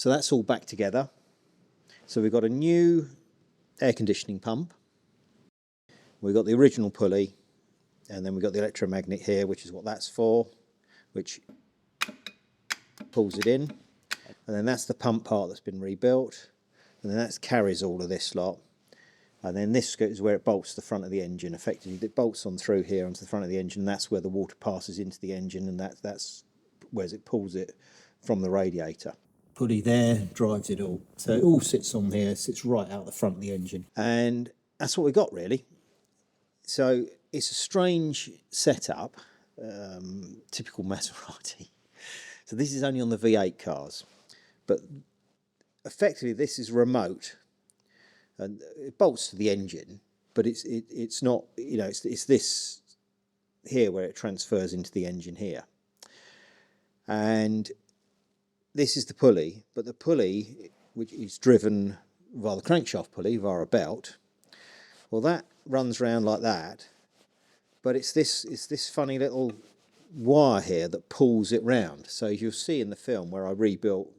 So that's all back together. So we've got a new air conditioning pump. We've got the original pulley, and then we've got the electromagnet here, which is what that's for, which pulls it in. And then that's the pump part that's been rebuilt. And then that carries all of this lot. And then this is where it bolts the front of the engine. Effectively, it bolts on through here onto the front of the engine. And that's where the water passes into the engine, and that's where it pulls it from the radiator. Pulley there drives it all. So it all sits on here, sits right out the front of the engine. And that's what we got, really. So it's a strange setup, typical Maserati. So this is only on the V8 cars. But effectively, this is remote. And it bolts to the engine, but it's not, you know, it's this here where it transfers into the engine here. And this is the pulley, but the pulley, which is driven via the crankshaft pulley, via a belt, well, that runs around like that, but it's this funny little wire here that pulls it round. So you'll see in the film where I rebuilt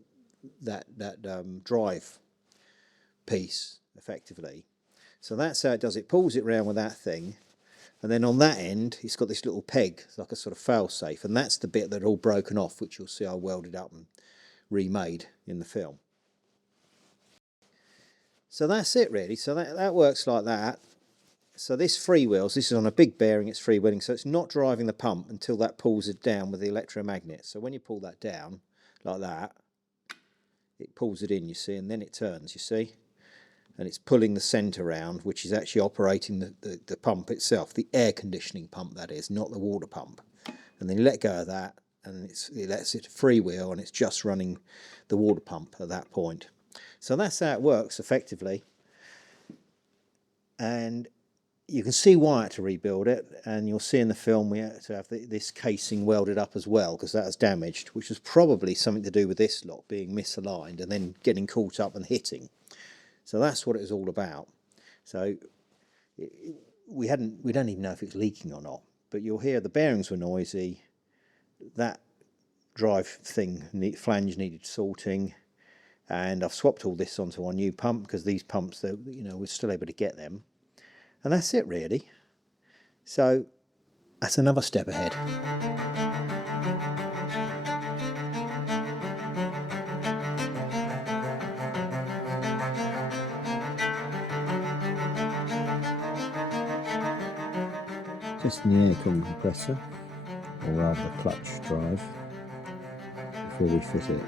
that drive piece, effectively. So that's how it does it. Pulls it round with that thing, and then on that end it's got this little peg. It's like a sort of fail safe, and that's the bit that all broken off, which you'll see I welded up and remade in the film. So that's it, really. So that works like that. So this freewheels, this is on a big bearing, it's freewheeling, so it's not driving the pump until that pulls it down with the electromagnet. So when you pull that down like that, it pulls it in, you see, and then it turns, you see. And it's pulling the centre round, which is actually operating the pump itself, the air conditioning pump, that is, not the water pump. And then you let go of that, and it lets it freewheel, and it's just running the water pump at that point. So that's how it works, effectively. And you can see why I had to rebuild it, and you'll see in the film we had to have this casing welded up as well, because that was damaged, which was probably something to do with this lot being misaligned and then getting caught up and hitting. So that's what it was all about. So we don't even know if it's leaking or not, but you'll hear the bearings were noisy, that drive thing, flange needed sorting, and I've swapped all this onto our new pump, because these pumps, you know, we're still able to get them. And that's it, really. So that's another step ahead. Just in the air compressor, or rather the clutch drive, before we fit it.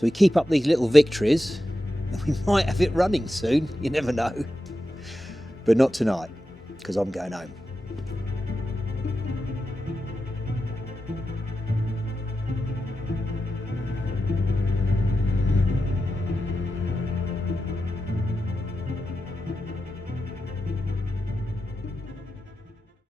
So we keep up these little victories, and we might have it running soon, you never know. But not tonight, because I'm going home.